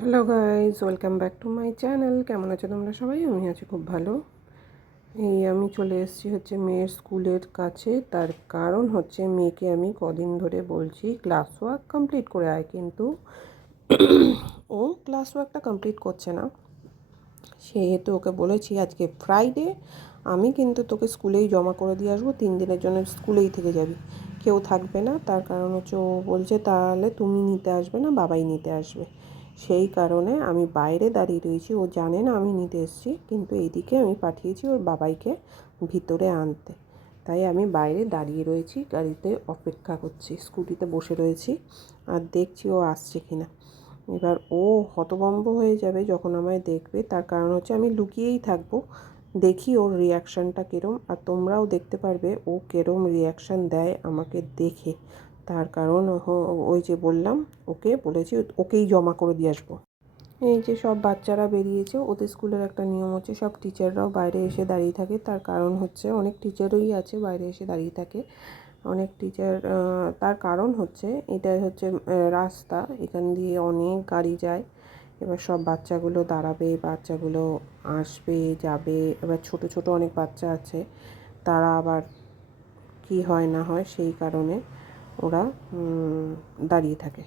Hello guys, welcome back to my channel. কেমন আছো তোমরা সবাই? আমি আছি খুব ভালো। আমি চলে এসেছি হচ্ছে মেয়ের স্কুলের কাছে। তার কারণ হচ্ছে মেয়েকে আমি কদিন ধরে বলছি ক্লাস ওয়ার্ক কমপ্লিট করে আয়, কিন্তু ও ক্লাস ওয়ার্কটা কমপ্লিট করছে না। সেহেতু ওকে বলেছি আজকে ফ্রাইডে, আমি কিন্তু তোকে স্কুলেই জমা করে দিয়ে আসবো, 3 দিনের জন্য স্কুলেই থেকে যাবি, কেউ থাকবে না। তার কারণ হচ্ছে ও বলছে তাহলে তুমি নিতে আসবে না, বাবাই নিতে আসবে। সেই কারণে আমি বাইরে দাঁড়িয়ে রয়েছি। ও জানে না আমি নিতে এসেছি, কিন্তু এইদিকে আমি পাঠিয়েছি ওর বাবাইকে ভিতরে আনতে। তাই আমি বাইরে দাঁড়িয়ে রয়েছি, গাড়িতে অপেক্ষা করছি, স্কুটিতে বসে রয়েছি আর দেখছি ও আসছে কিনা। এবার ও হতভম্ব হয়ে যাবে যখন আমায় দেখবে। তার কারণ হচ্ছে আমি লুকিয়েই থাকবো, দেখি ওর রিয়াকশানটা কীরম, আর তোমরাও দেখতে পারবে ও কীরম রিয়াকশান দেয় আমাকে দেখে। তার কারণ ওই যে বললাম, ওকে বলেছি ওকেই জমা করে দিয়ে আসবো। এই যে সব বাচ্চারা বেরিয়েছে, ওদের স্কুলের একটা নিয়ম হচ্ছে সব টিচাররাও বাইরে এসে দাঁড়িয়ে থাকে। তার কারণ হচ্ছে অনেক টিচারই আছে বাইরে এসে দাঁড়িয়ে থাকে, অনেক টিচার। তার কারণ হচ্ছে এটা হচ্ছে রাস্তা, এখান দিয়ে অনেক গাড়ি যায়। এবার সব বাচ্চাগুলো দাঁড়াবে, বাচ্চাগুলো আসবে যাবে। এবার ছোট ছোট অনেক বাচ্চা আছে, তারা আবার কি হয় না হয় সেই কারণে ওরা দাঁড়িয়ে থাকে।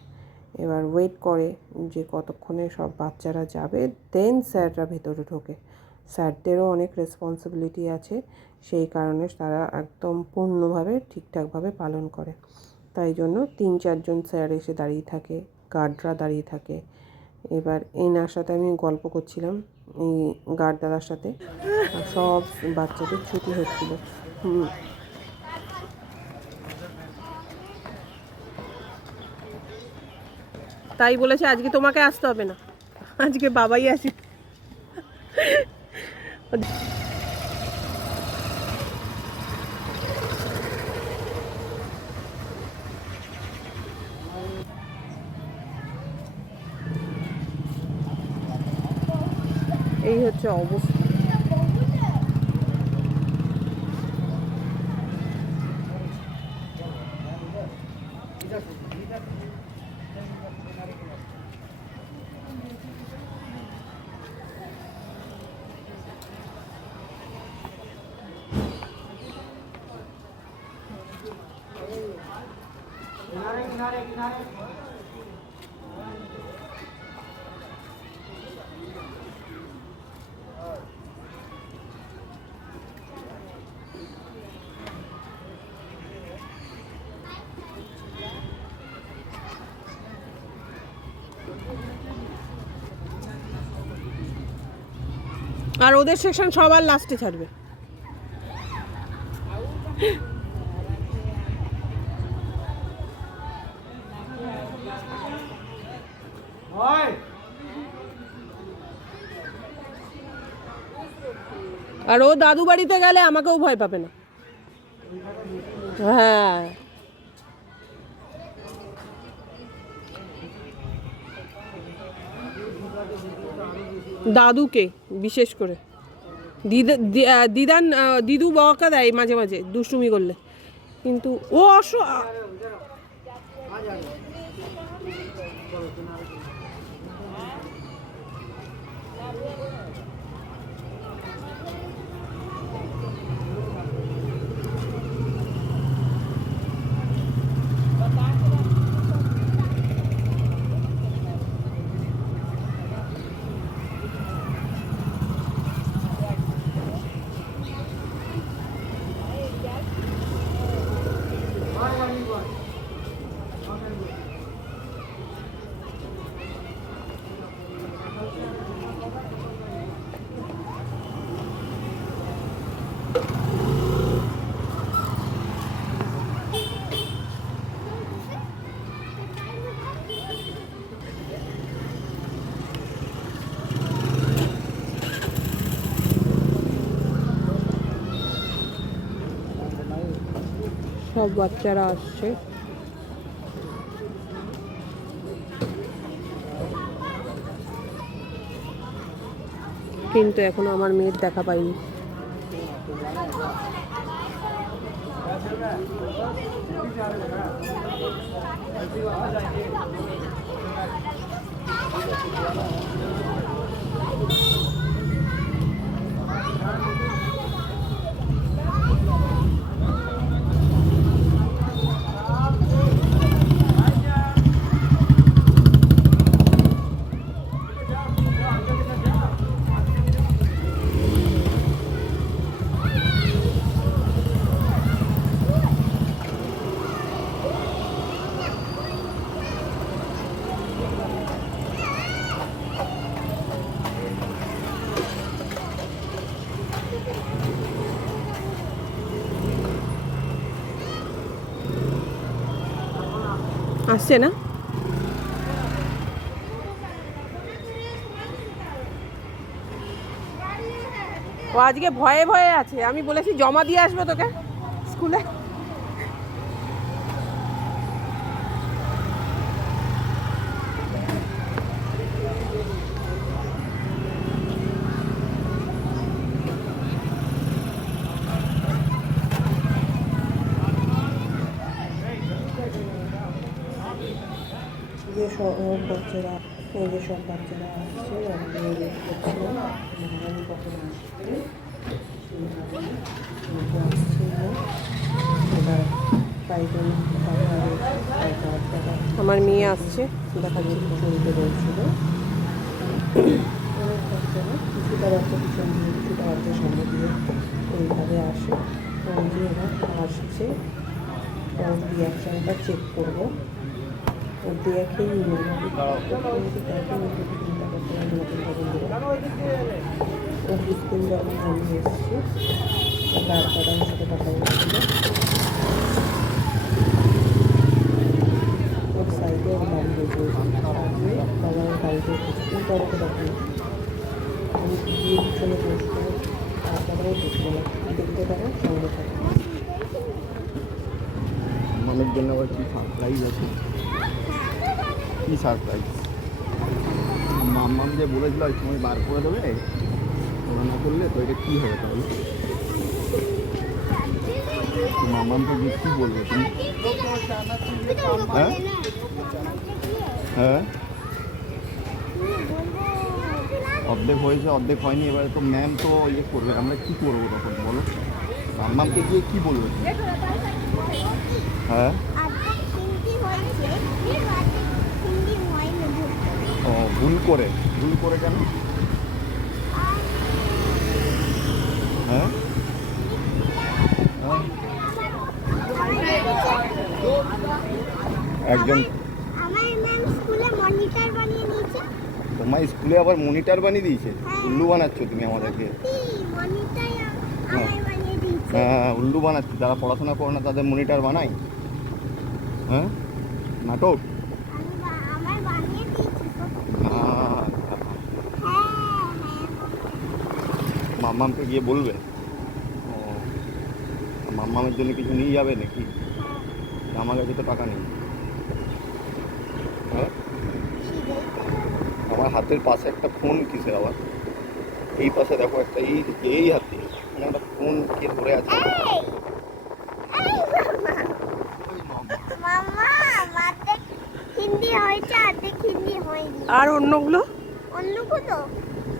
এবার ওয়েট করে যে কতক্ষণে সব বাচ্চারা যাবে, দেন স্যাররা ভেতরে ঢোকে। স্যারদেরও অনেক রেসপন্সিবিলিটি আছে, সেই কারণে তারা একদম পূর্ণভাবে ঠিকঠাকভাবে পালন করে। তাই জন্য 3-4জন স্যার এসে দাঁড়িয়ে থাকে, গার্ডরা দাঁড়িয়ে থাকে। এবার এনার সাথে আমি গল্প করছিলাম, এই গার্ড দাদার সাথে। সব বাচ্চাদের ছুটি হচ্ছিল। তাই বলেছে আজকে তোমাকে আসতে হবে না, আজকে বাবাই আসি। এই হচ্ছে অবস্থা। আর ওদের সেকশন সবার লাস্টে ছাড়বে। আর ও দাদু বাড়িতে গেলে আমাকেও ভয় পাবে না। হ্যাঁ, দাদুকে বিশেষ করে। দিদান দিদু বকা দেয় মাঝে মাঝে দুষ্টুমি করলে, কিন্তু ও সব বাচ্চারা আসছে। কিন্তু এখনো আমার মেয়ের দেখা পাইনি। আসছে না? ও আজকে ভয়ে ভয়ে আছে, আমি বলেছি জমা দিয়ে আসবে তোকে স্কুলে। সব বাচ্চারা, এই যে সব বাচ্চারা আসছে, আমি ওয়েট করছিলাম মহারানী কখন আসবে, আসছে না। এবার আমার মেয়ে আসছে, দেখাচ্ছি চলতে বলছিল। অনেক বাচ্চারা, কিছুটা বাচ্চা পিছন দিয়ে, কিছুটা বাচ্চা সামনে দিয়ে এইভাবে আসে। ওই যে এরা আসছে, ওর রিয়াকশানটা চেক করবো। ও দেখেই ও স্কুল যখন আমি এসেছি, তার দাদার সাথে কথা বলছিল। ওর সাইডে ওর বাড়ি রয়েছে, বাবার বাড়িতে কিছুদিন পরে তো দেখো আমি গিয়ে পিছনে বসবো, তারপরেও দেখবো না, দেখতে পারো সঙ্গে থাকে। মামের জন্য আবার কি সারপ্রাইজ আছে? কি সারপ্রাইজ? মাম্মাম যে বলেছিল ওই সময় বার করে দেবে, ওরা না করলে তো এটা কী হবে তাহলে? মাম্মামকে গিয়ে কী বলবে তুমি? হ্যাঁ হ্যাঁ, অর্ধেক হয়েছে অর্ধেক হয়নি, এবারে তো ম্যাম তো ইয়ে করবে, আমরা কী করবো তখন বলো? মাম্মামকে গিয়ে কী বলবে? হ্যাঁ, ও ভুল করে কেন? হ্যাঁ, একজন তোমার স্কুলে আবার মনিটর বানিয়ে দিয়েছে? উল্লু বানাচ্ছ তুমি আমাদেরকে? হ্যাঁ, উল্লু বানাচ্ছি, যারা পড়াশোনা করে না তাদের মনিটর বানাই? হ্যাঁ, নাটক। মাম্মামকে গিয়ে বলবে? ও, মাম্মামের জন্য কিছু নিয়ে যাবে নাকি? আমার কাছে তো টাকা নেই। হ্যাঁ, আমার হাতের পাশে একটা ফোন কিসের আবার? এই পাশে দেখো একটা, এই হাতে একটা ফোন কে ধরে আছে? আর অন্যগুলো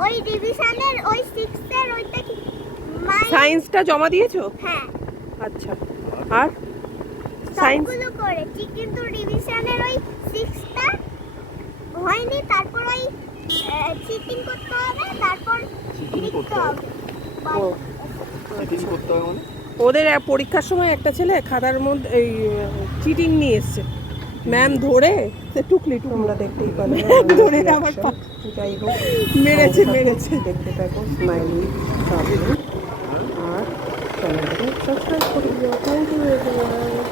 ওই ডিভিশনের ওই 6 এর ওইটা কি সায়েন্সটা জমা দিয়েছো? হ্যাঁ। আচ্ছা, আর সায়েন্স সবগুলো করেছি, কিন্তু ডিভিশনের ওই 6টা হয়নি। তারপর ওই চিটিং করতে হবে, তারপর লিখতে হবে। চিটিং করতে হবে মানে? ওদের পরীক্ষার সময় একটা ছেলে খাতার মধ্যে এই চিটিং নিয়ে এসছে, ম্যাম ধরে সে টুকলি তোমরা দেখতেই পারো ধরে আবার যাই হোক মেরেছে দেখতে থাকো স্মাইলি আর চ্যানেলটাকে সাবস্ক্রাইব করে দিও। Thank you everyone.